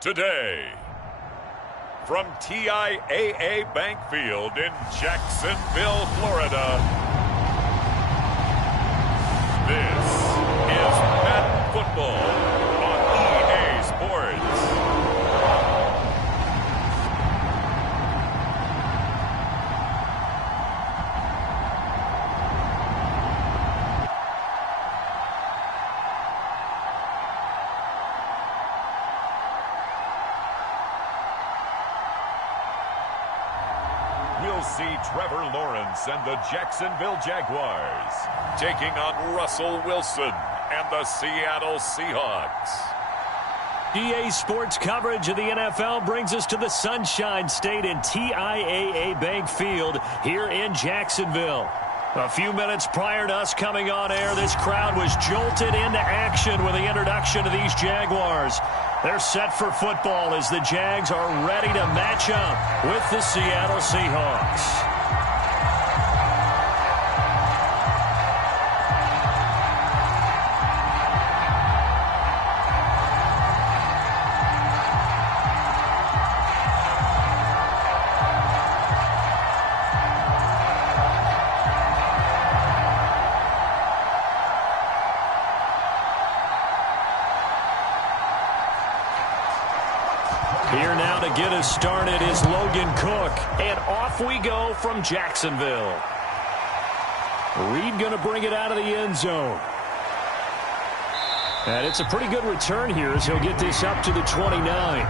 today. From TIAA Bank Field in Jacksonville, Florida, this is Madden Football on EA Sports. We'll see Trevor Lawrence and the Jacksonville Jaguars taking on Russell Wilson and the Seattle Seahawks. EA Sports coverage of the NFL brings us to the Sunshine State in TIAA Bank Field here in Jacksonville. A few minutes prior to us coming on air, this crowd was jolted into action with the introduction of these Jaguars. They're set for football as the Jags are ready to match up with the Seattle Seahawks. Here now to get us started is Logan Cook, and off we go from Jacksonville. Reed going to bring it out of the end zone. And it's a pretty good return here as he'll get this up to the 29.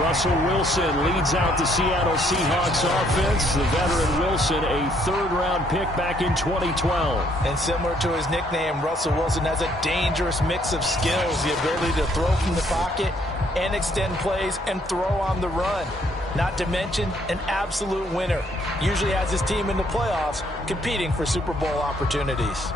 Russell Wilson leads out the Seattle Seahawks offense. The veteran Wilson, a third-round pick back in 2012. And similar to his nickname, Russell Wilson has a dangerous mix of skills, the ability to throw from the pocket and extend plays and throw on the run. Not to mention an absolute winner. Usually has his team in the playoffs competing for Super Bowl opportunities.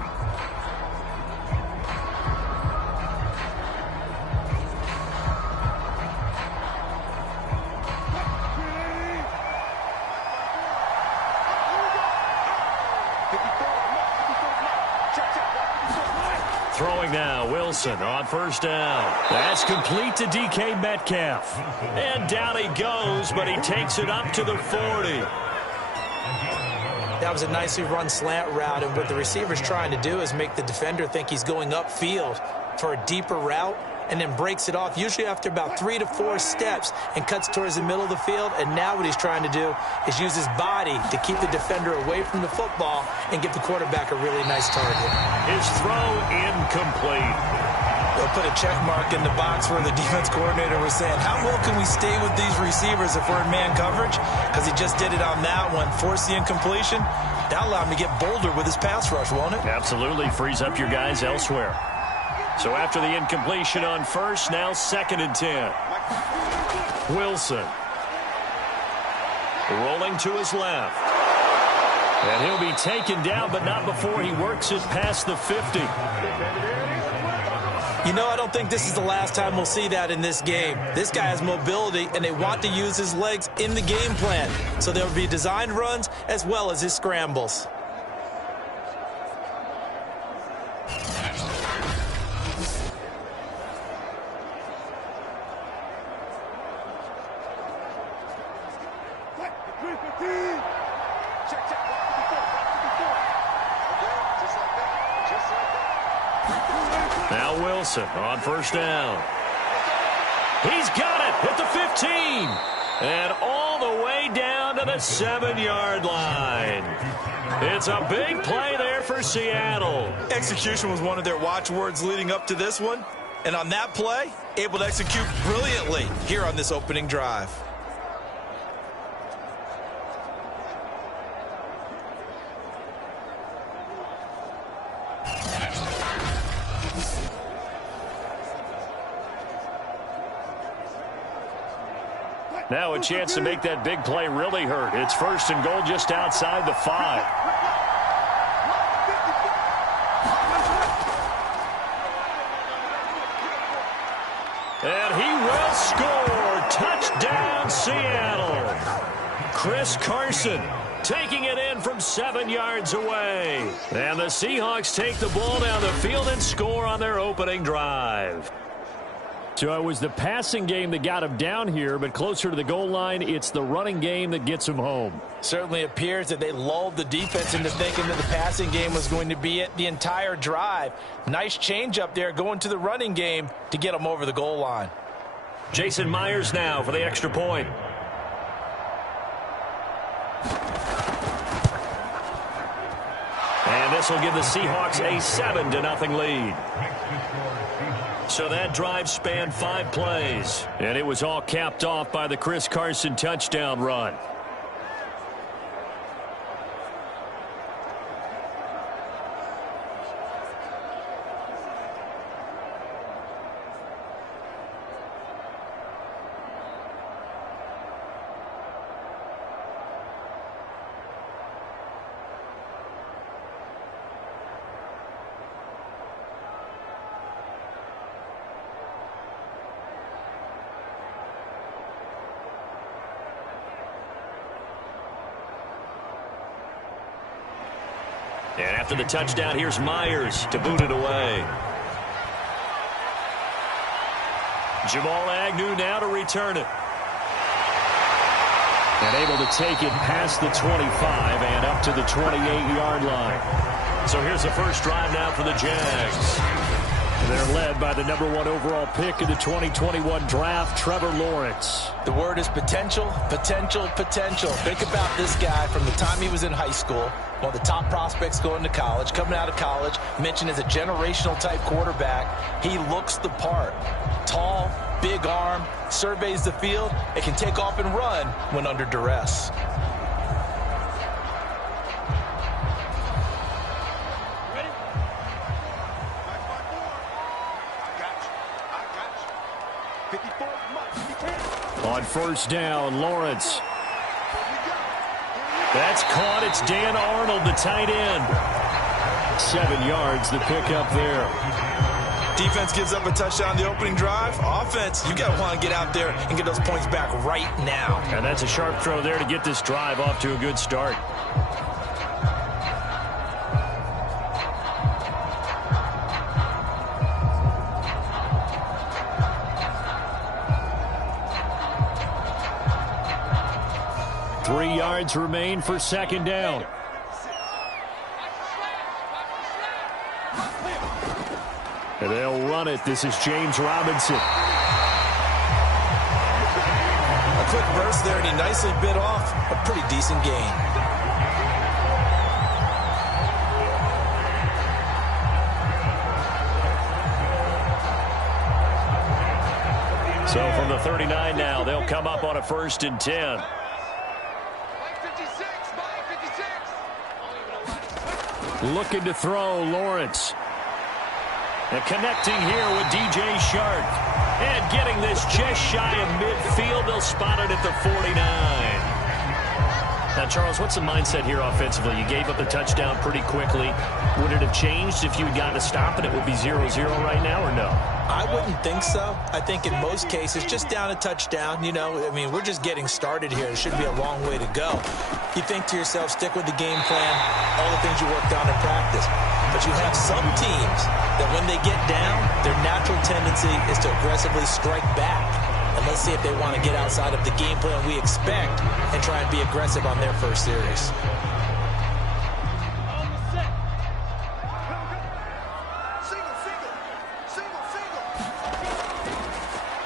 Throwing now, Wilson on first down. That's complete to DK Metcalf. And down he goes, but he takes it up to the 40. That was a nicely run slant route, and what the receiver's trying to do is make the defender think he's going upfield for a deeper route, and then breaks it off, usually after about 3 to 4 steps, and cuts towards the middle of the field. And now what he's trying to do is use his body to keep the defender away from the football and give the quarterback a really nice target. His throw incomplete. They'll put a check mark in the box where the defense coordinator was saying, how well can we stay with these receivers if we're in man coverage? Because he just did it on that one, forced the incompletion. That'll allow him to get bolder with his pass rush, won't it? Absolutely, frees up your guys elsewhere. So after the incompletion on first, now 2nd and 10. Wilson. Rolling to his left. And he'll be taken down, but not before he works it past the 50. You know, I don't think this is the last time we'll see that in this game. This guy has mobility, and they want to use his legs in the game plan. So there will be designed runs as well as his scrambles. Now Wilson on first down. He's got it at the 15. And all the way down to the 7-yard line. It's a big play there for Seattle. Execution was one of their watchwords leading up to this one. And on that play, able to execute brilliantly here on this opening drive. Now a chance to make that big play really hurt. It's 1st and goal just outside the 5. And he will score. Touchdown, Seattle. Chris Carson taking it in from 7 yards away. And the Seahawks take the ball down the field and score on their opening drive. So it was the passing game that got him down here, but closer to the goal line, it's the running game that gets him home. Certainly appears that they lulled the defense into thinking that the passing game was going to be it the entire drive. Nice change up there going to the running game to get him over the goal line. Jason Myers now for the extra point. And this will give the Seahawks a 7-0 lead. So that drive spanned 5 plays, and it was all capped off by the Chris Carson touchdown run. And after the touchdown, here's Myers to boot it away. Jamal Agnew now to return it. And able to take it past the 25 and up to the 28-yard line. So here's the first drive now for the Jags. They're led by the #1 overall pick in the 2021 draft, Trevor Lawrence. The word is potential, potential, potential. Think about this guy from the time he was in high school, one of the top prospects going to college, coming out of college, mentioned as a generational type quarterback. He looks the part. Tall, big arm, surveys the field, and can take off and run when under duress. On first down, Lawrence. That's caught. It's Dan Arnold, the tight end. 7 yards, the pickup there. Defense gives up a touchdown the opening drive. Offense, you got to want to get out there and get those points back right now. And that's a sharp throw there to get this drive off to a good start. Yards remain for second down. And they'll run it. This is James Robinson. A quick burst there, and he nicely bit off a pretty decent gain. So from the 39 now, they'll come up on a 1st and 10. Looking to throw, Lawrence. And connecting here with DJ Shark. And getting this just shy of midfield. They'll spot it at the 49. Now, Charles, what's the mindset here offensively? You gave up the touchdown pretty quickly. Would it have changed if you had gotten a stop and it would be 0-0 right now, or no? I wouldn't think so. I think in most cases, just down a touchdown, you know, I mean, we're just getting started here. It should be a long way to go. You think to yourself, stick with the game plan, all the things you worked on in practice. But you have some teams that when they get down, their natural tendency is to aggressively strike back. And let's see if they want to get outside of the game plan we expect and try and be aggressive on their first series.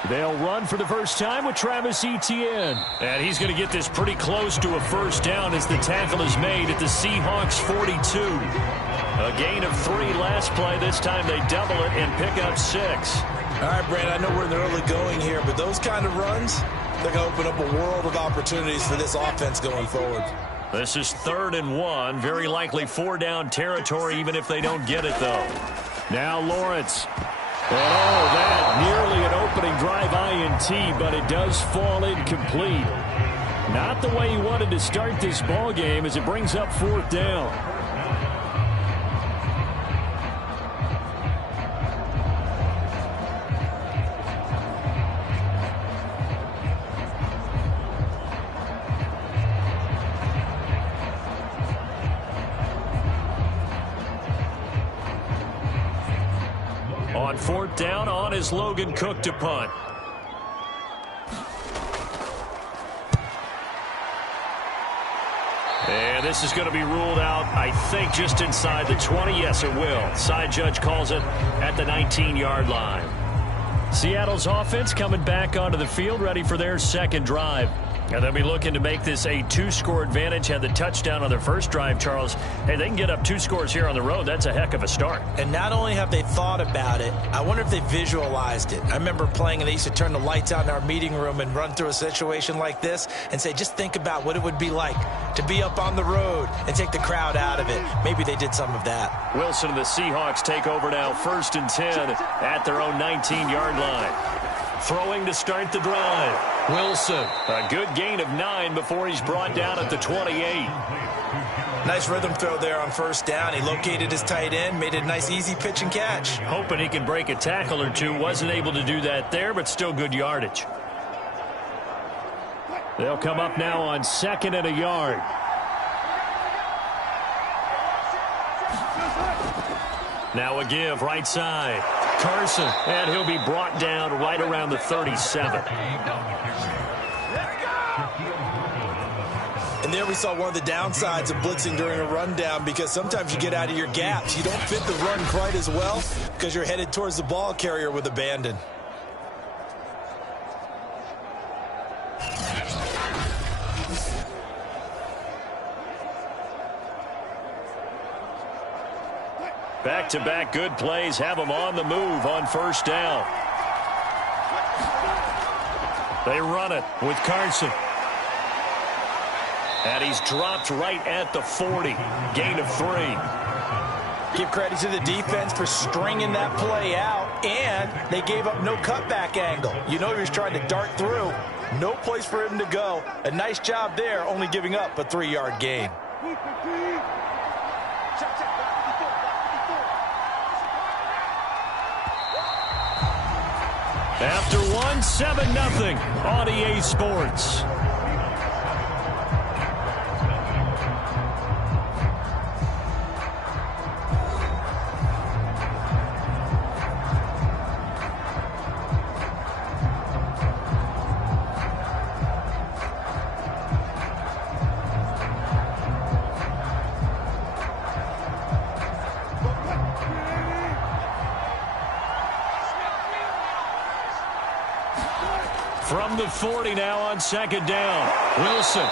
They'll run for the first time with Travis Etienne. And he's going to get this pretty close to a first down as the tackle is made at the Seahawks 42. A gain of 3 last play. This time they double it and pick up 6. All right, Brandon, I know we're in the early going here, but those kind of runs, they're going to open up a world of opportunities for this offense going forward. This is 3rd and 1. Very likely 4-down territory, even if they don't get it, though. Now Lawrence. And that nearly an opening drive INT, but it does fall incomplete. Not the way he wanted to start this ball game as it brings up 4th down. On 4th down on is Logan Cook to punt. And this is going to be ruled out, I think, just inside the 20. Yes, it will. Side judge calls it at the 19-yard line. Seattle's offense coming back onto the field, ready for their second drive. And they'll be looking to make this a 2-score advantage. Had the touchdown on their first drive, Charles. Hey, they can get up 2 scores here on the road. That's a heck of a start. And not only have they thought about it, I wonder if they visualized it. I remember playing, and they used to turn the lights out in our meeting room and run through a situation like this and say, just think about what it would be like to be up on the road and take the crowd out of it. Maybe they did some of that. Wilson and the Seahawks take over now, 1st and 10 at their own 19-yard line. Throwing to start the drive. Wilson, a good gain of 9 before he's brought down at the 28. Nice rhythm throw there on 1st down. He located his tight end, made it a nice easy pitch and catch. Hoping he can break a tackle or two. Wasn't able to do that there, but still good yardage. They'll come up now on 2nd and a yard. Now a give right side. Carson, and he'll be brought down right around the 37. And there we saw one of the downsides of blitzing during a rundown, because sometimes you get out of your gaps. You don't fit the run quite as well because you're headed towards the ball carrier with abandon. Back-to-back good plays have them on the move on 1st down. They run it with Carson. And he's dropped right at the 40. Gain of 3. Give credit to the defense for stringing that play out, and they gave up no cutback angle. You know he was trying to dart through. No place for him to go. A nice job there, only giving up a 3-yard gain. After 1, 7-0 on EA Sports. From the 40 now on 2nd down. Wilson.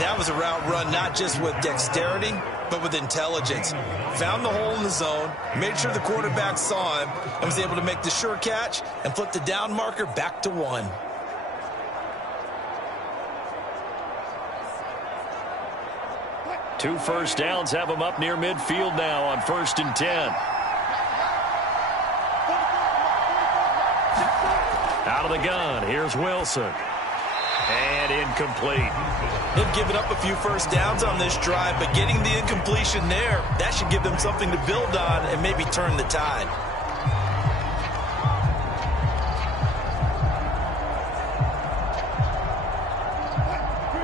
That was a route run not just with dexterity, but with intelligence. Found the hole in the zone, made sure the quarterback saw him, and was able to make the sure catch and flip the down marker back to 1. Two first downs have them up near midfield now on 1st and 10. Out of the gun, here's Wilson. And incomplete. They've given up a few first downs on this drive, but getting the incompletion there, that should give them something to build on and maybe turn the tide.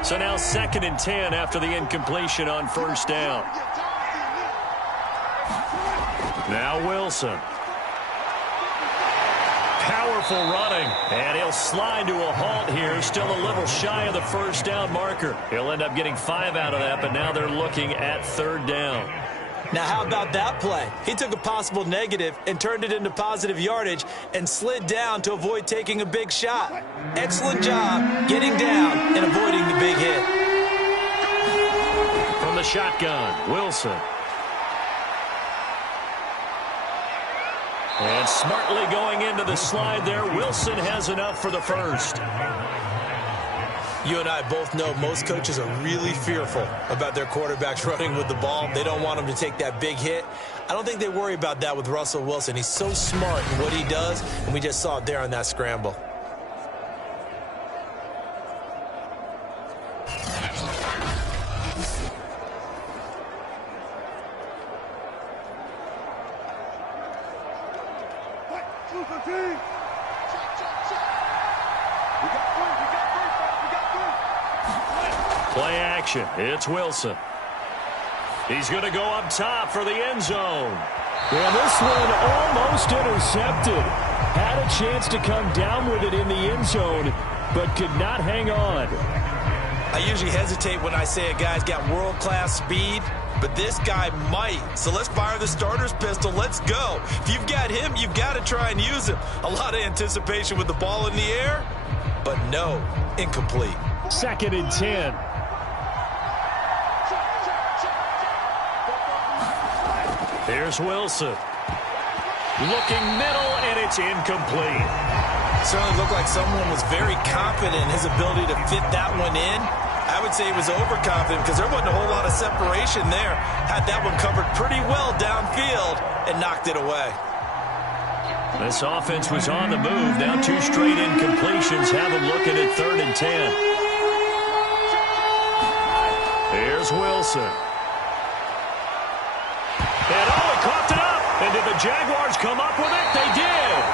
So now 2nd and 10 after the incompletion on 1st down. Now Wilson. Powerful running, and he'll slide to a halt here. Still a little shy of the 1st down marker. He'll end up getting 5 out of that, but now they're looking at 3rd down. Now, how about that play? He took a possible negative and turned it into positive yardage and slid down to avoid taking a big shot. Excellent job getting down and avoiding the big hit. From the shotgun, Wilson. And smartly going into the slide there, Wilson has enough for the 1st. You and I both know most coaches are really fearful about their quarterbacks running with the ball. They don't want them to take that big hit. I don't think they worry about that with Russell Wilson. He's so smart in what he does, and we just saw it there on that scramble. Play action. It's Wilson. He's going to go up top for the end zone. And this one almost intercepted. Had a chance to come down with it in the end zone, but could not hang on. I usually hesitate when I say a guy's got world-class speed, but this guy might. So let's fire the starter's pistol. Let's go. If you've got him, you've got to try and use him. A lot of anticipation with the ball in the air, but no, incomplete. 2nd and 10. Here's Wilson. Looking middle, and it's incomplete. Certainly looked like someone was very confident in his ability to fit that one in. I would say he was overconfident because there wasn't a whole lot of separation there. Had that one covered pretty well downfield and knocked it away. This offense was on the move. Now 2 straight incompletions have them looking at 3rd and 10. Here's Wilson. And he coughed it up. And did the Jaguars come up with it? They did.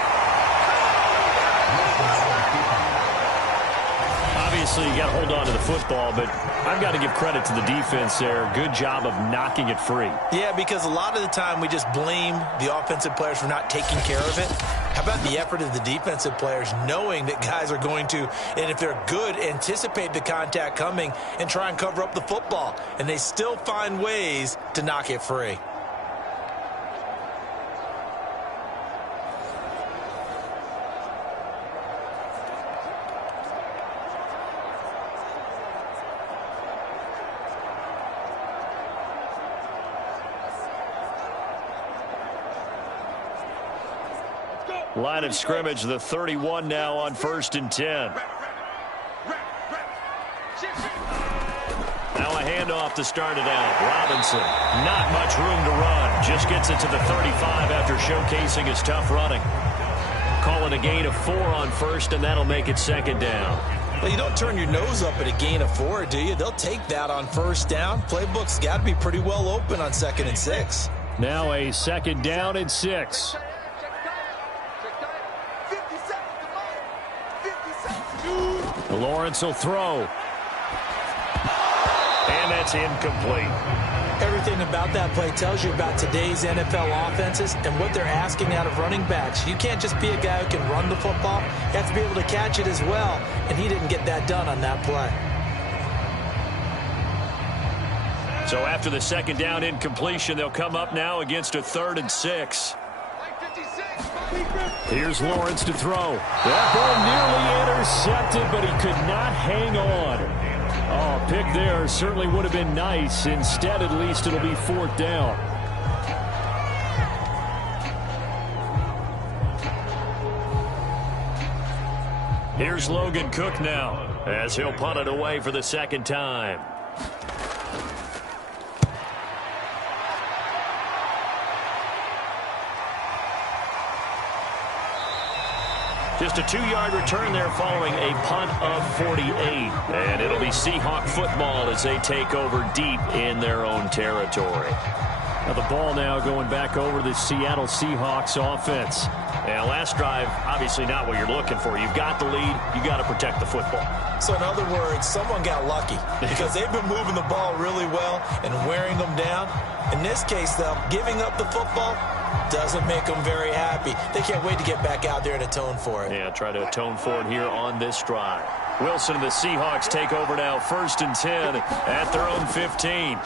Obviously, you got to hold on to the football, but I've got to give credit to the defense there. Good job of knocking it free. Yeah, because a lot of the time we just blame the offensive players for not taking care of it. How about the effort of the defensive players knowing that guys are going to, and if they're good, anticipate the contact coming and try and cover up the football. And they still find ways to knock it free. Line of scrimmage, the 31 now on 1st and 10. Now a handoff to start it out. Robinson, not much room to run. Just gets it to the 35 after showcasing his tough running. Calling a gain of 4 on 1st, and that'll make it 2nd down. Well, you don't turn your nose up at a gain of 4, do you? They'll take that on 1st down. Playbook's got to be pretty well open on 2nd and 6. Now a 2nd down and 6. Lawrence will throw. And that's incomplete. Everything about that play tells you about today's NFL offenses and what they're asking out of running backs. You can't just be a guy who can run the football. You have to be able to catch it as well, and he didn't get that done on that play. So after the 2nd down incompletion, they'll come up now against a 3rd and 6. Here's Lawrence to throw. That ball nearly intercepted, but he could not hang on. Oh, pick there certainly would have been nice. Instead, at least it'll be 4th down. Here's Logan Cook now, as he'll punt it away for the 2nd time. Just a 2-yard return there following a punt of 48. And it'll be Seahawk football as they take over deep in their own territory. Now the ball now going back over the Seattle Seahawks offense. And last drive, obviously not what you're looking for. You've got the lead. You got to protect the football. So in other words, someone got lucky because they've been moving the ball really well and wearing them down. In this case, though, giving up the football doesn't make them very happy. They can't wait to get back out there and atone for it. Yeah, try to atone for it here on this drive. Wilson and the Seahawks take over now, 1st and 10 at their own 15.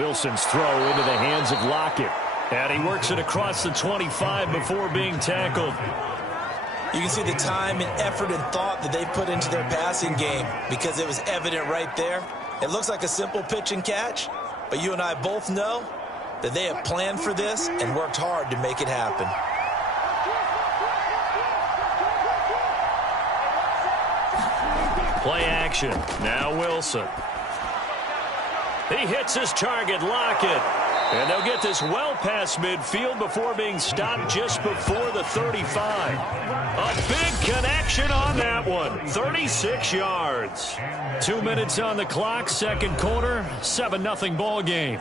Wilson's throw into the hands of Lockett. And he works it across the 25 before being tackled. You can see the time and effort and thought that they put into their passing game because it was evident right there. It looks like a simple pitch and catch, but you and I both know that they have planned for this and worked hard to make it happen. Play action. Now Wilson. He hits his target, Lockett. And they'll get this well past midfield before being stopped just before the 35. A big connection on that one. 36 yards. 2 minutes on the clock, 2nd quarter, 7-0 ball game.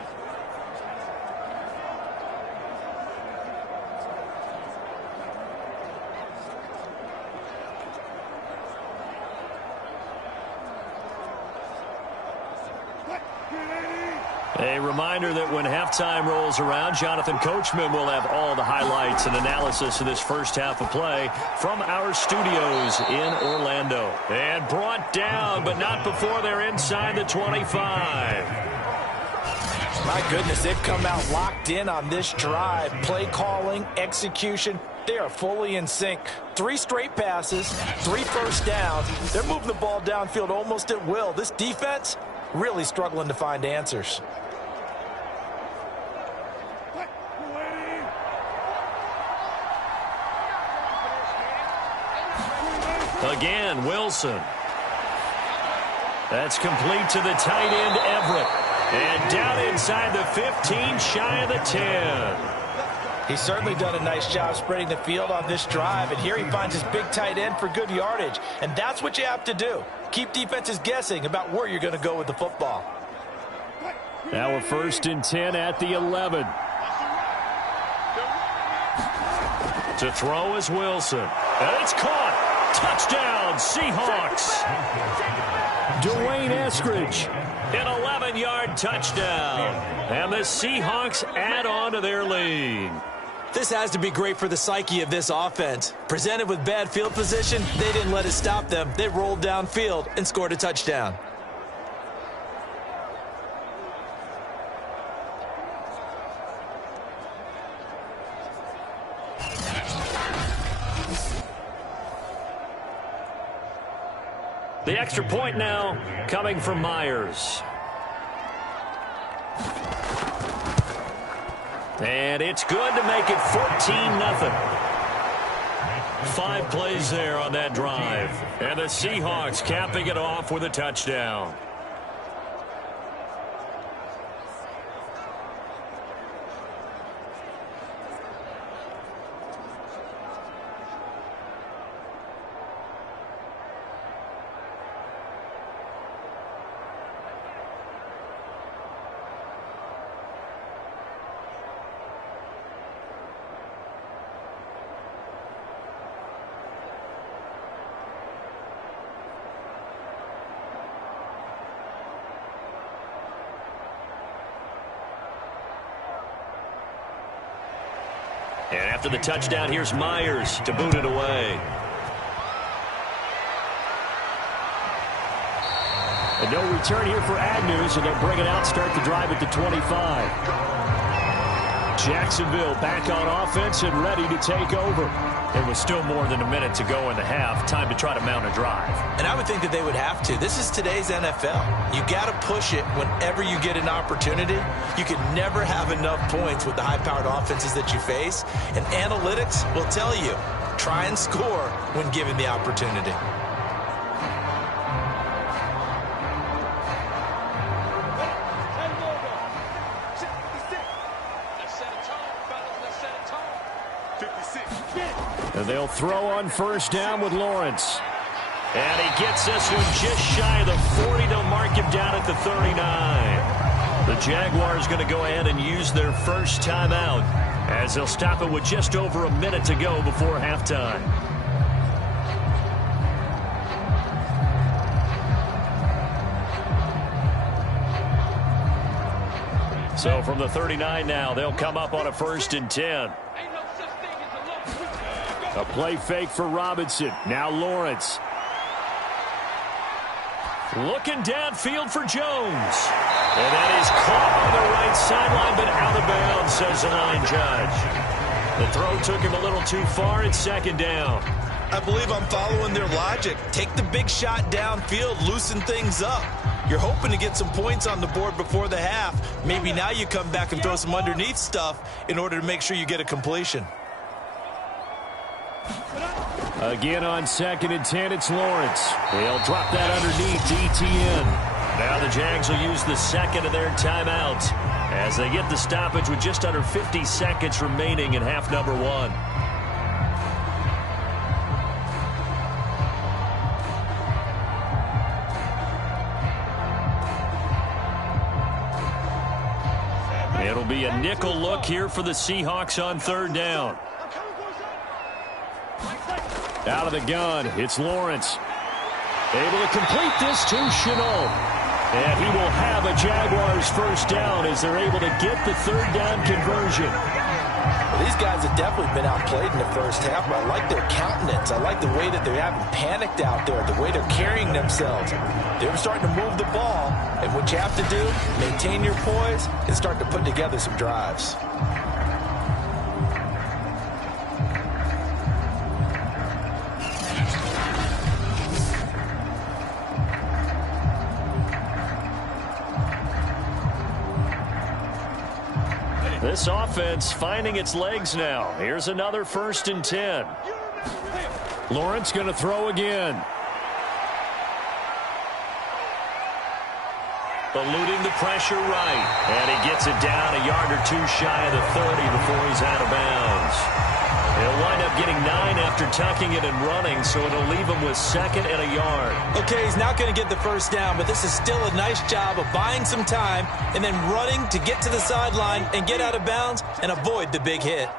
A reminder that when halftime rolls around, Jonathan Coachman will have all the highlights and analysis of this first half of play from our studios in Orlando. And brought down, but not before they're inside the 25. My goodness, they've come out locked in on this drive. Play calling, execution, they are fully in sync. 3 straight passes, 3 first downs. They're moving the ball downfield almost at will. This defense really struggling to find answers. Again, Wilson. That's complete to the tight end, Everett. And down inside the 15, shy of the 10. He's certainly done a nice job spreading the field on this drive, and here he finds his big tight end for good yardage. And that's what you have to do. Keep defenses guessing about where you're going to go with the football. Now a 1st and 10 at the 11. To throw is Wilson. And it's caught. Touchdown, Seahawks. Dwayne Eskridge. An 11-yard touchdown. And the Seahawks add on to their lead. This has to be great for the psyche of this offense. Presented with bad field position, they didn't let it stop them. They rolled downfield and scored a touchdown. The extra point now coming from Myers. And it's good to make it 14-0. 5 plays there on that drive. And the Seahawks capping it off with a touchdown. And after the touchdown, here's Myers to boot it away. And no return here for Agnew, so they'll bring it out, start the drive at the 25. Jacksonville back on offense and ready to take over. There was still more than a minute to go in the half. Time to try to mount a drive. And I would think that they would have to. This is today's NFL. You got to push it whenever you get an opportunity. You can never have enough points with the high-powered offenses that you face. And analytics will tell you, try and score when given the opportunity. And they'll throw on 1st down with Lawrence. And he gets this one just shy of the 40. They'll mark him down at the 39. The Jaguars going to go ahead and use their first timeout as they'll stop it with just over a minute to go before halftime. So from the 39 now, they'll come up on a 1st and 10. A play fake for Robinson. Now Lawrence. Looking downfield for Jones. And that is caught on the right sideline, but out of bounds, says the line judge. The throw took him a little too far. It's 2nd down. I believe I'm following their logic. Take the big shot downfield, loosen things up. You're hoping to get some points on the board before the half. Maybe now you come back and throw some underneath stuff in order to make sure you get a completion. Again on 2nd and 10, it's Lawrence. They'll drop that underneath to ETN. Now the Jags will use the 2nd of their timeouts as they get the stoppage with just under 50 seconds remaining in half number 1. It'll be a nickel look here for the Seahawks on 3rd down. Out of the gun, it's Lawrence. Able to complete this to Chenault. And he will have a Jaguars first down as they're able to get the third down conversion. Well, these guys have definitely been outplayed in the first half, but I like their countenance. I like the way that they haven't panicked out there, the way they're carrying themselves. They're starting to move the ball, and what you have to do, maintain your poise and start to put together some drives. This offense finding its legs now. Here's another 1st and 10. Lawrence going to throw again. Eluding the pressure right. And he gets it down a yard or two shy of the 30 before he's out of bounds. He'll wind up getting 9 after tucking it and running, so it'll leave him with 2nd and a yard. Okay, he's not going to get the first down, but this is still a nice job of buying some time and then running to get to the sideline and get out of bounds and avoid the big hit.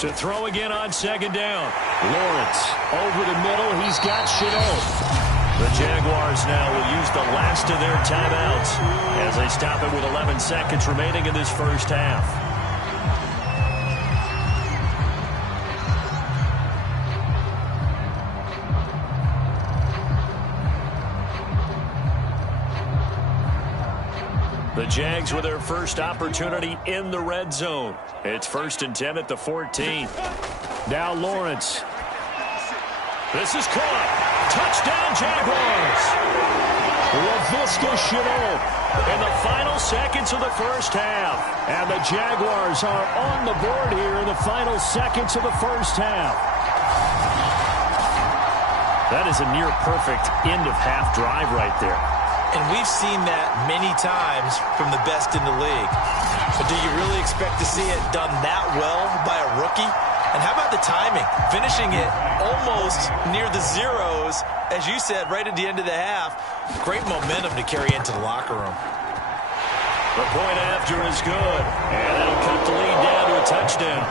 To throw again on 2nd down. Lawrence over the middle. He's got Chenault. The Jaguars now will use the last of their timeouts as they stop it with 11 seconds remaining in this first half. The Jags with their first opportunity in the red zone. It's 1st and 10 at the 14. Now Lawrence. This is caught. Touchdown, Jaguars. LaVisca Chenault in the final seconds of the first half. And the Jaguars are on the board here in the final seconds of the first half. That is a near-perfect end-of-half drive right there. And we've seen that many times from the best in the league. But do you really expect to see it done that well by a rookie? And how about the timing? Finishing it almost near the zeros, as you said, right at the end of the half. Great momentum to carry into the locker room. The point after is good. And that'll cut the lead down to a touchdown.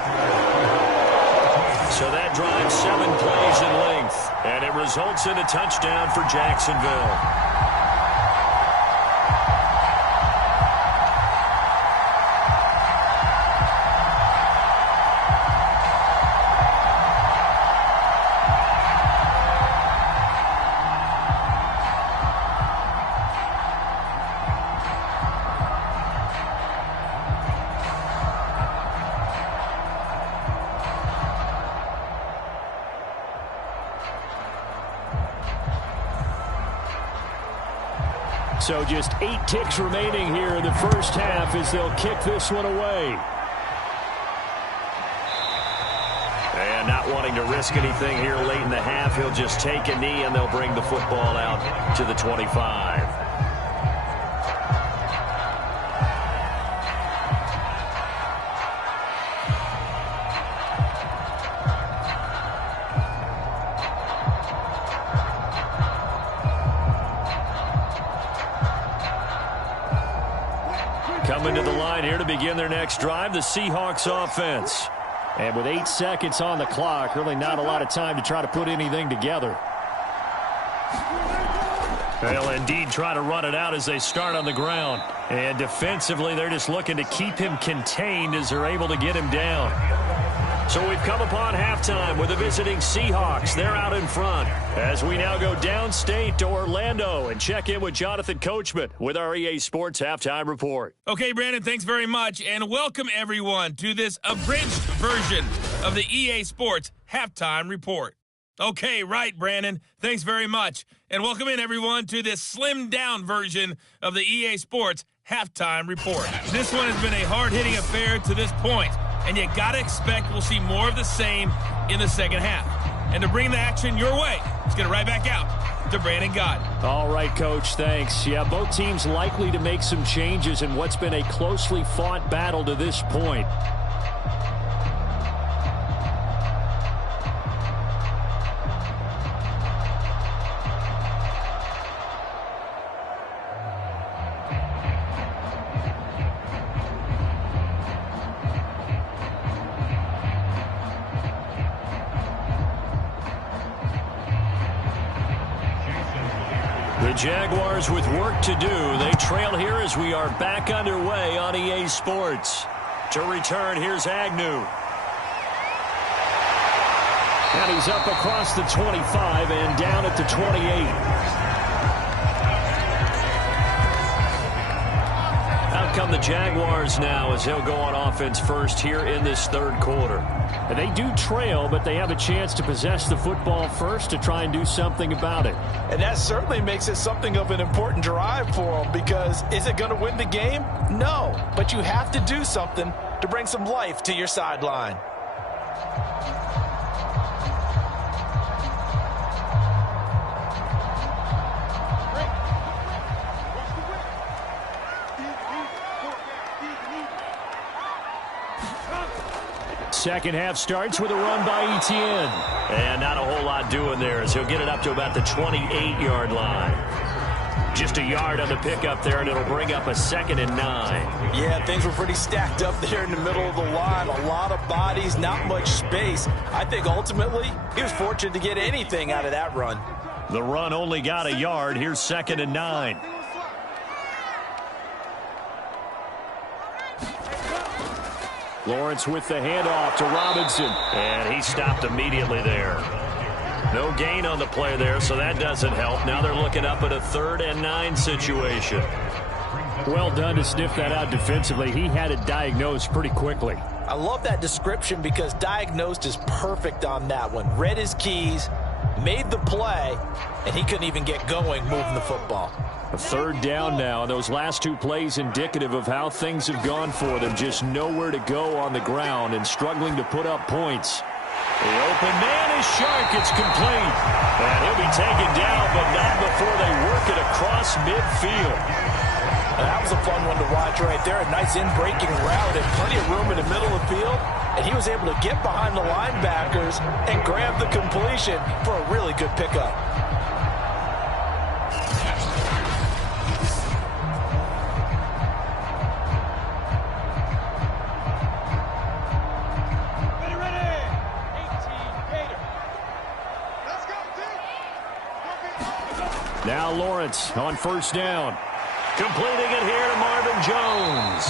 So that drives 7 plays in length. And it results in a touchdown for Jacksonville. So just 8 ticks remaining here in the first half as they'll kick this one away. And not wanting to risk anything here late in the half, he'll just take a knee and they'll bring the football out to the 25. Coming to the line here to begin their next drive, the Seahawks offense. And with 8 seconds on the clock, really not a lot of time to try to put anything together. They'll indeed try to run it out as they start on the ground. And defensively, they're just looking to keep him contained as they're able to get him down. So we've come upon halftime with the visiting Seahawks. They're out in front as we now go downstate to Orlando and check in with Jonathan Coachman with our EA Sports Halftime Report. Okay, Brandon, thanks very much, and welcome everyone to this abridged version of the EA Sports Halftime Report. Okay, right, Brandon, thanks very much, and welcome in everyone to this slimmed-down version of the EA Sports Halftime Report. This one has been a hard-hitting affair to this point, and you got to expect we'll see more of the same in the second half. And to bring the action your way, let's get it right back out to Brandon Gott. All right, Coach, thanks. Yeah, both teams likely to make some changes in what's been a closely fought battle to this point. The Jaguars with work to do. They trail here as we are back underway on EA Sports. To return, here's Agnew. And he's up across the 25 and down at the 28. Out come the Jaguars now as he'll go on offense first here in this third quarter. And they do trail, but they have a chance to possess the football first to try and do something about it. And that certainly makes it something of an important drive for them, because is it going to win the game? No, but you have to do something to bring some life to your sideline. Second half starts with a run by Etienne. And not a whole lot doing there as he'll get it up to about the 28-yard line. Just a yard on the pickup there, and it'll bring up a 2nd and 9. Yeah, things were pretty stacked up there in the middle of the line. A lot of bodies, not much space. I think ultimately he was fortunate to get anything out of that run. The run only got a yard. Here's 2nd and 9. Lawrence with the handoff to Robinson. And he stopped immediately there. No gain on the play there, so that doesn't help. Now they're looking up at a 3rd and 9 situation. Well done to sniff that out defensively. He had it diagnosed pretty quickly. I love that description because diagnosed is perfect on that one. Read his keys, made the play, and he couldn't even get going moving the football. A 3rd down now. Those last 2 plays indicative of how things have gone for them. Just nowhere to go on the ground and struggling to put up points. The open man is Shark. It's complete. And he'll be taken down, but not before they work it across midfield. That was a fun one to watch right there. A nice in-breaking route and plenty of room in the middle of the field. And he was able to get behind the linebackers and grab the completion for a really good pickup. Now Lawrence on 1st down. Completing it here to Marvin Jones.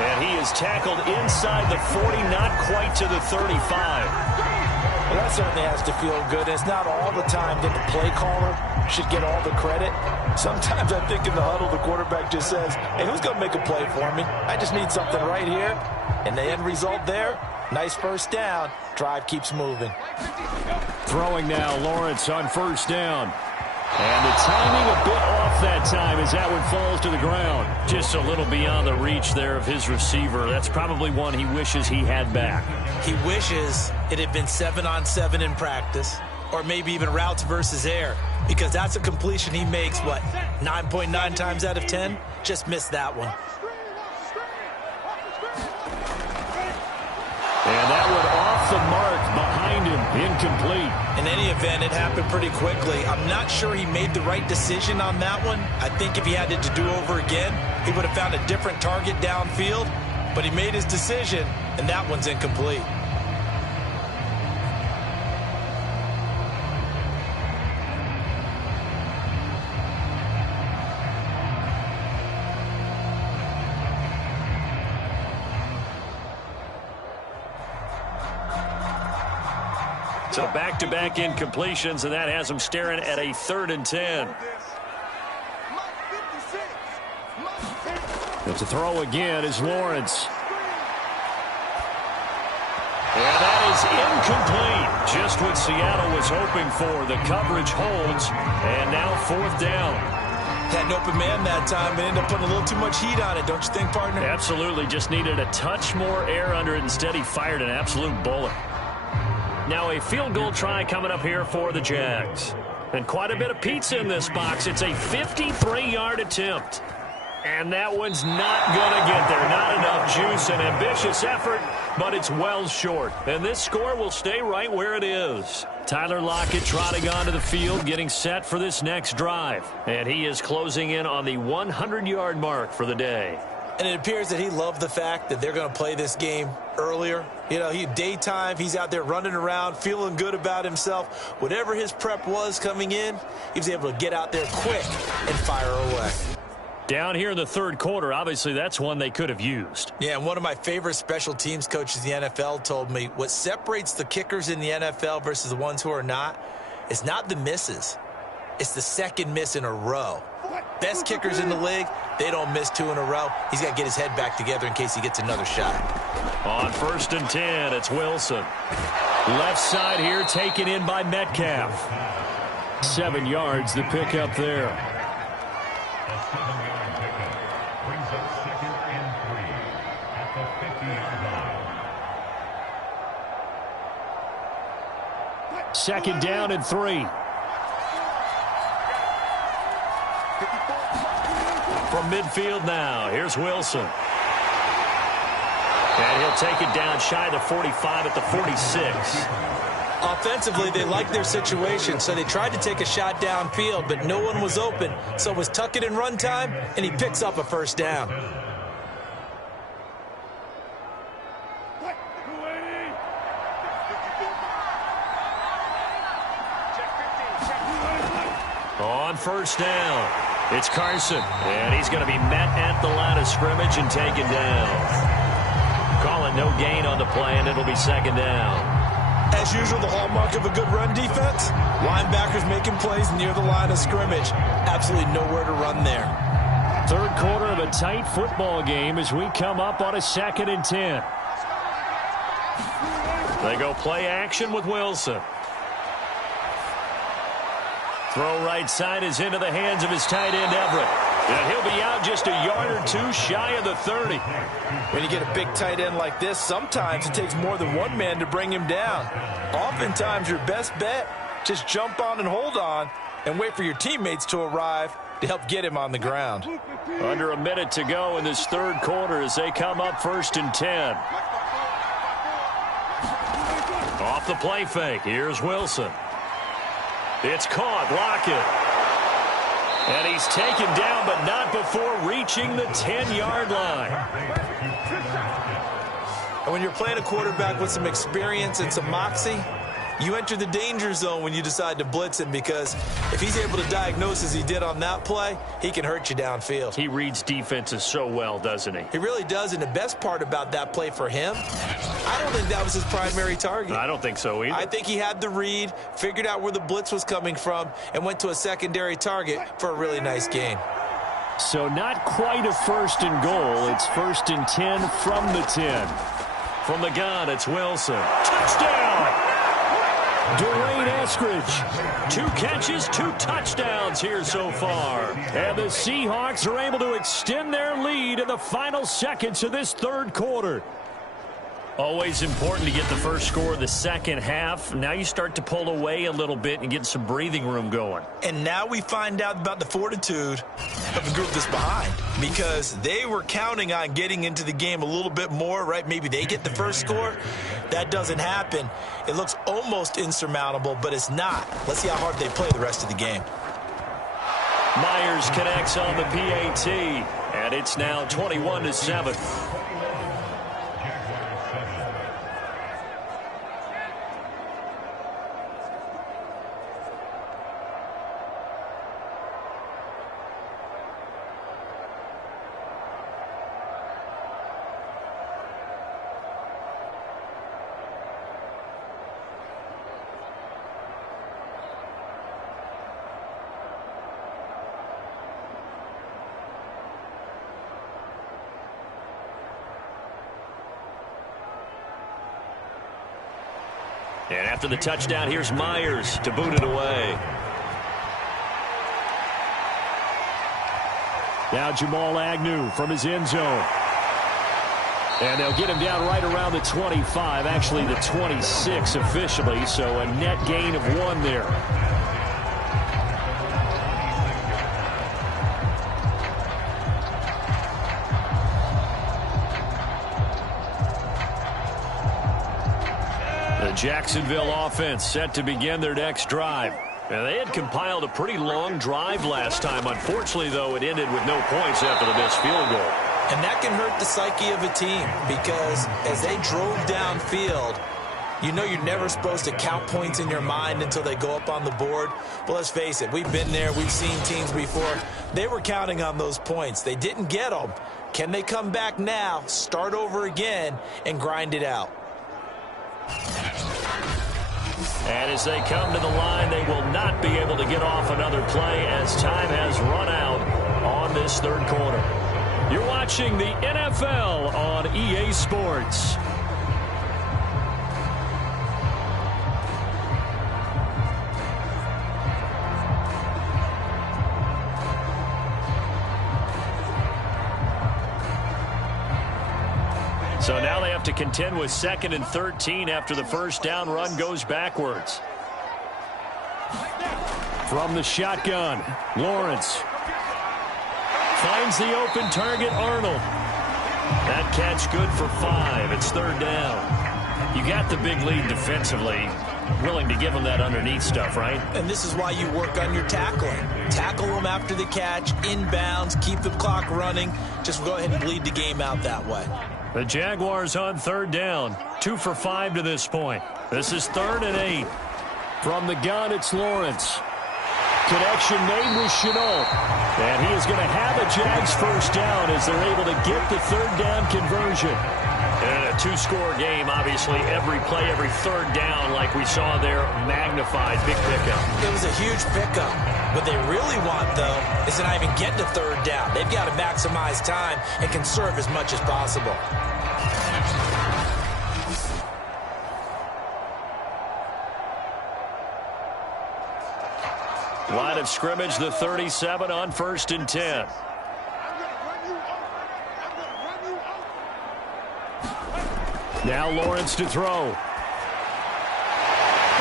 And he is tackled inside the 40, not quite to the 35. Well, that certainly has to feel good. It's not all the time that the play caller should get all the credit. Sometimes I think in the huddle, the quarterback just says, hey, who's going to make a play for me? I just need something right here. And the end result there, nice 1st down. Drive keeps moving. Throwing now, Lawrence on 1st down. And the timing a bit off that time as that one falls to the ground. Just a little beyond the reach there of his receiver. That's probably one he wishes he had back. He wishes it had been 7-on-7 in practice, or maybe even routes versus air, because that's a completion he makes, 9.9 times out of 10? Just missed that one. And that one off the mark behind him, incomplete. In any event, it happened pretty quickly. I'm not sure he made the right decision on that one. I think if he had it to do over again, he would have found a different target downfield. But he made his decision, and that one's incomplete. So back-to-back incompletions, and that has him staring at a 3rd and 10. It's a throw again is Lawrence. And that is incomplete. Just what Seattle was hoping for. The coverage holds, and now 4th down. Had an open man that time, but ended up putting a little too much heat on it, don't you think, partner? Absolutely. Just needed a touch more air under it. Instead, he fired an absolute bullet. Now a field goal try coming up here for the Jags. And quite a bit of pizza in this box. It's a 53-yard attempt. And that one's not going to get there. Not enough juice. An ambitious effort, but it's well short. And this score will stay right where it is. Tyler Lockett trotting onto the field, getting set for this next drive. And he is closing in on the 100-yard mark for the day. And it appears that he loved the fact that they're going to play this game earlier. You know, daytime, he's out there running around, feeling good about himself. Whatever his prep was coming in, he was able to get out there quick and fire away. Down here in the third quarter, obviously that's one they could have used. Yeah, and one of my favorite special teams coaches in the NFL told me what separates the kickers in the NFL versus the ones who are not is not the misses. It's the second miss in a row. Best kickers in the league, they don't miss 2 in a row. He's got to get his head back together in case he gets another shot. On 1st and 10, it's Wilson. Left side here, taken in by Metcalf. 7 yards, the pickup there. Second down and 3. From midfield now, here's Wilson. And he'll take it down shy of the 45 at the 46. Offensively, they liked their situation, so they tried to take a shot downfield, but no one was open. So it was tuck it and run time, and he picks up a first down. On first down, it's Carson, and he's going to be met at the line of scrimmage and taken down. Call it no gain on the play, and it'll be second down. As usual, the hallmark of a good run defense, linebackers making plays near the line of scrimmage. Absolutely nowhere to run there. Third quarter of a tight football game as we come up on a 2nd and 10. They go play action with Wilson. Throw right side is into the hands of his tight end, Everett. And he'll be out just a yard or 2 shy of the 30. When you get a big tight end like this, sometimes it takes more than one man to bring him down. Oftentimes, your best bet, just jump on and hold on and wait for your teammates to arrive to help get him on the ground. Under a minute to go in this third quarter as they come up 1st and 10. Off the play fake, here's Wilson. It's caught, Lockett. And he's taken down, but not before reaching the 10-yard line. And when you're playing a quarterback with some experience and some moxie, you enter the danger zone when you decide to blitz him, because if he's able to diagnose as he did on that play, he can hurt you downfield. He reads defenses so well, doesn't he? He really does, and the best part about that play for him, I don't think that was his primary target. I don't think so either. I think he had the read, figured out where the blitz was coming from, and went to a secondary target for a really nice gain. So not quite a 1st and goal. It's 1st and 10 from the 10. From the gun, it's Wilson. Touchdown! Dwayne Eskridge, 2 catches, 2 touchdowns here so far. And the Seahawks are able to extend their lead in the final seconds of this third quarter. Always important to get the first score of the second half. Now you start to pull away a little bit and get some breathing room going. And now we find out about the fortitude of the group that's behind, because they were counting on getting into the game a little bit more, right? Maybe they get the first score. That doesn't happen. It looks almost insurmountable, but it's not. Let's see how hard they play the rest of the game. Myers connects on the PAT, and it's now 21-7. And after the touchdown, here's Myers to boot it away. Now Jamal Agnew from his end zone. And they'll get him down right around the 25, actually the 26 officially, so a net gain of 1 there. The Jacksonville offense set to begin their next drive. And they had compiled a pretty long drive last time. Unfortunately, though, it ended with no points after the missed field goal. And that can hurt the psyche of a team because as they drove downfield, you know you're never supposed to count points in your mind until they go up on the board. But let's face it, we've been there. We've seen teams before. They were counting on those points. They didn't get them. Can they come back now, start over again, and grind it out? And as they come to the line, they will not be able to get off another play as time has run out on this third quarter. You're watching the NFL on EA Sports. So now they have to contend with 2nd and 13 after the first down run goes backwards. From the shotgun, Lawrence finds the open target, Arnold. That catch good for 5. It's 3rd down. You got the big lead defensively. Willing to give them that underneath stuff, right? And this is why you work on your tackling. Tackle them after the catch, inbounds, keep the clock running. Just go ahead and bleed the game out that way. The Jaguars on 3rd down. 2 for 5 to this point. This is 3rd and 8. From the gun, it's Lawrence. Connection made with Chenault. And he is going to have a Jags first down as they're able to get the 3rd down conversion. And in a 2-score game, obviously, every play, every 3rd down, like we saw there, magnified. Big pickup. It was a huge pickup. What they really want, though, is to not even get to 3rd down. They've got to maximize time and conserve as much as possible. Line of scrimmage, the 37 on 1st and 10. Now Lawrence to throw.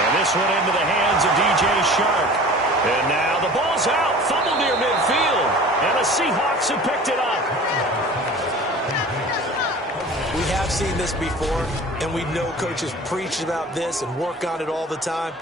And this one into the hands of DJ Shark. And now the ball's out. Fumble near midfield. And the Seahawks have picked it up. We have seen this before, and we know coaches preach about this and work on it all the time.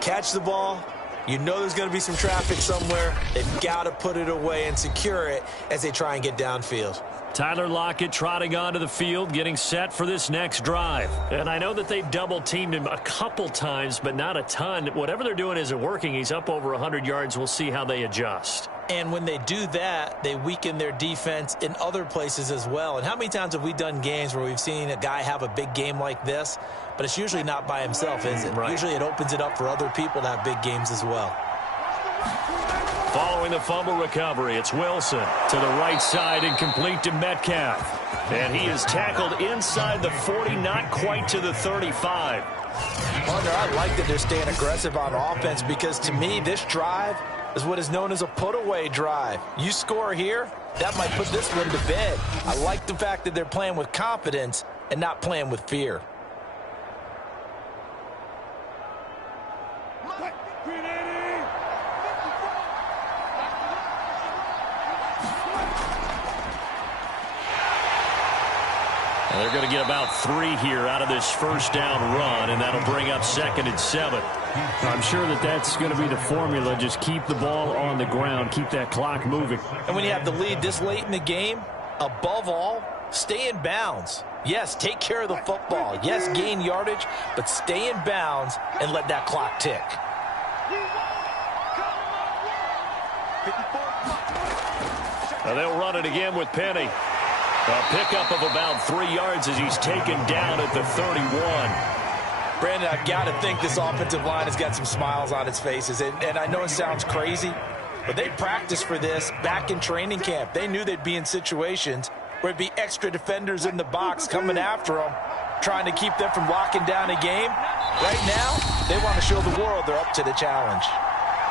Catch the ball. You know there's going to be some traffic somewhere. They've got to put it away and secure it as they try and get downfield. Tyler Lockett trotting onto the field, getting set for this next drive. And I know that they've double-teamed him a couple times, but not a ton. Whatever they're doing isn't working. He's up over 100 yards. We'll see how they adjust. And when they do that, they weaken their defense in other places as well. And how many times have we done games where we've seen a guy have a big game like this, but it's usually not by himself, is it? Right. Usually it opens it up for other people to have big games as well. Following the fumble recovery, it's Wilson to the right side and complete to Metcalf. And he is tackled inside the 40, not quite to the 35. Partner, I like that they're staying aggressive on offense because to me, this drive is what is known as a put-away drive. You score here, that might put this one to bed. I like the fact that they're playing with confidence and not playing with fear. They're going to get about 3 here out of this first down run, and that'll bring up 2nd and 7. I'm sure that that's going to be the formula. Just keep the ball on the ground. Keep that clock moving. And when you have the lead this late in the game, above all, stay in bounds. Yes, take care of the football. Yes, gain yardage, but stay in bounds and let that clock tick. Now they'll run it again with Penny. A pickup of about 3 yards as he's taken down at the 31. Brandon, I've got to think this offensive line has got some smiles on its faces. And I know it sounds crazy, but they practiced for this back in training camp. They knew they'd be in situations where it'd be extra defenders in the box coming after them, trying to keep them from locking down a game. Right now, they want to show the world they're up to the challenge.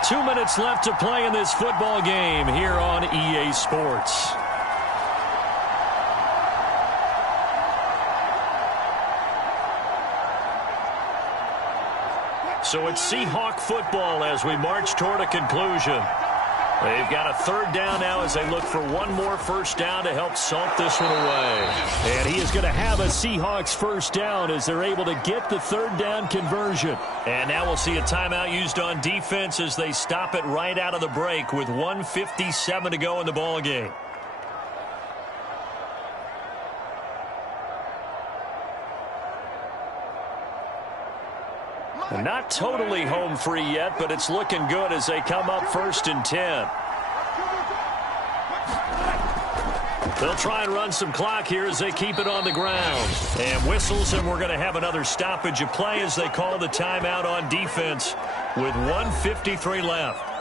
2 minutes left to play in this football game here on EA Sports. So it's Seahawk football as we march toward a conclusion. They've got a 3rd down now as they look for one more first down to help salt this one away. And he is going to have a Seahawks first down as they're able to get the 3rd down conversion. And now we'll see a timeout used on defense as they stop it right out of the break with 1:57 to go in the ball game. Not totally home free yet, but it's looking good as they come up 1st and 10. They'll try and run some clock here as they keep it on the ground. And whistles, and we're going to have another stoppage of play as they call the timeout on defense with 1:53 left.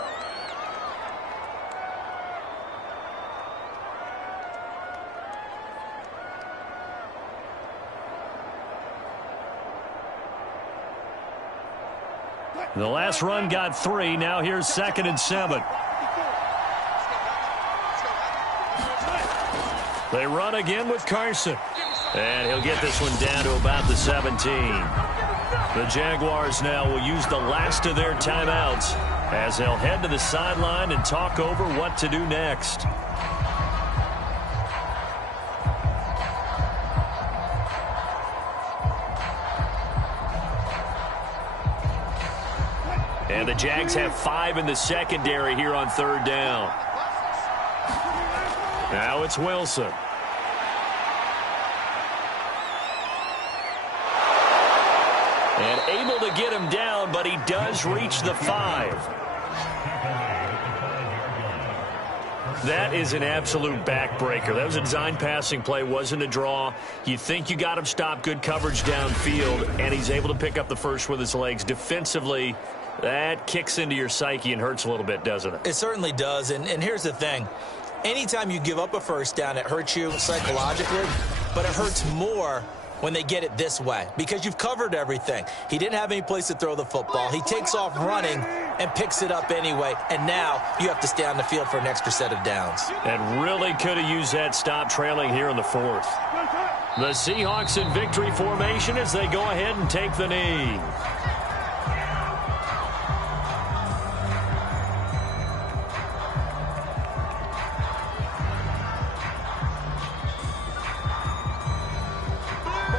The last run got 3. Now here's 2nd and 7. They run again with Carson. And he'll get this one down to about the 17. The Jaguars now will use the last of their timeouts as they'll head to the sideline and talk over what to do next. And the Jags have 5 in the secondary here on 3rd down. Now it's Wilson. And able to get him down, but he does reach the 5. That is an absolute backbreaker. That was a design passing play, wasn't a draw. You think you got him stopped, good coverage downfield, and he's able to pick up the first with his legs. Defensively, that kicks into your psyche and hurts a little bit, doesn't it? It certainly does, and here's the thing. Anytime you give up a first down, it hurts you psychologically, but it hurts more when they get it this way because you've covered everything. He didn't have any place to throw the football. He takes off running and picks it up anyway, and now you have to stay on the field for an extra set of downs. And really could have used that stop trailing here in the 4th. The Seahawks in victory formation as they go ahead and take the knee.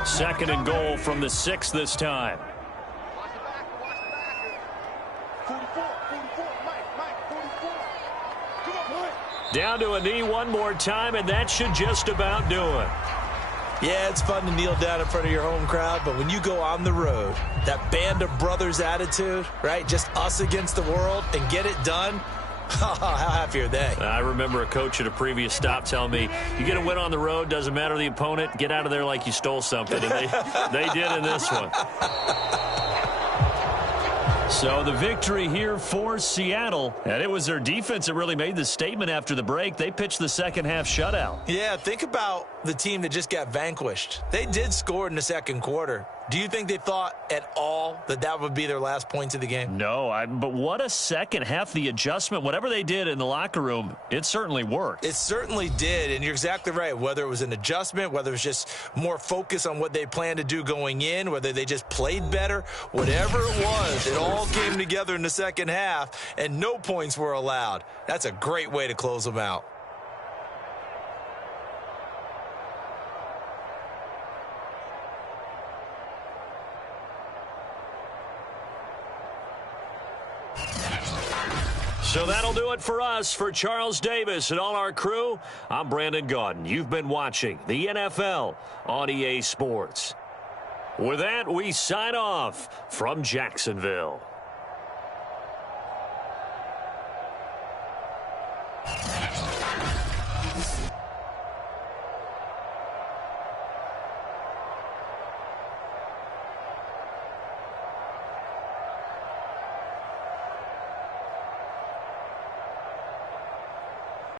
Second and goal from the 6 this time. Down to a knee one more time, and that should just about do it. Yeah, it's fun to kneel down in front of your home crowd, but when you go on the road, that band of brothers attitude, right, just us against the world, and get it done, how happy are they? I remember a coach at a previous stop telling me, you get a win on the road, doesn't matter the opponent, get out of there like you stole something. And they did in this one. So the victory here for Seattle. And it was their defense that really made the statement after the break. They pitched the second half shutout. Yeah, think about the team that just got vanquished. They did score in the second quarter. Do you think they thought at all that that would be their last points of the game? No, but what a second half. The adjustment, whatever they did in the locker room, it certainly worked. It certainly did, and you're exactly right. Whether it was an adjustment, whether it was just more focus on what they planned to do going in, whether they just played better, whatever it was, it all came together in the second half, and no points were allowed. That's a great way to close them out. So that'll do it for us. For Charles Davis and all our crew, I'm Brandon Gaudin. You've been watching the NFL on EA Sports. With that, we sign off from Jacksonville.